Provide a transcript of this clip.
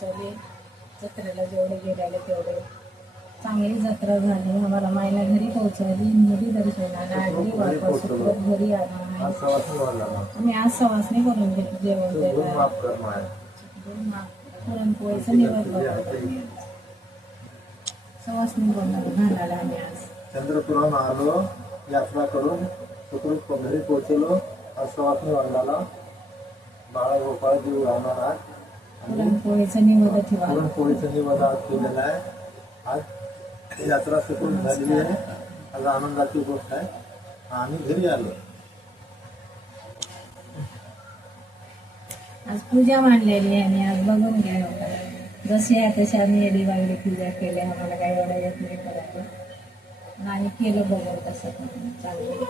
पोहोचवले. जत्रेला जेवढे गेलेले तेवढे चांगली जत्रा झाली. आम्हाला मायला घरी पोहोचवली, नदी दर्शनाला आणली, वापस परत घरी आलो. आम्ही आज सवासणी करून घेतली. जेवण पुरणपोळीचं निवडलं. सवासणी घालायला आम्ही आज चंद्रपुराहून आलो, यात्रा करून सुखरूप घरी पोहोचलो. आज सवासणी वंदाला बाळा गोपाळ जीव राहणार आज. पुरणपोळीचं निवड ठेवा. पुरणपोळीचं निवड आज केलेलं आहे. आज यात्रा सुखरूप झालेली आहे. आज आनंदाची गोष्ट आहे. आम्ही घरी आलो. आज पूजा मांडलेली आहे आणि आज बघून घ्या होता. जशी आहे तशी आम्ही येडी वागडी पूजा केली. आम्हाला काही एवढं येत नाही करायला, आणि केलं बघून तसं चांगलं.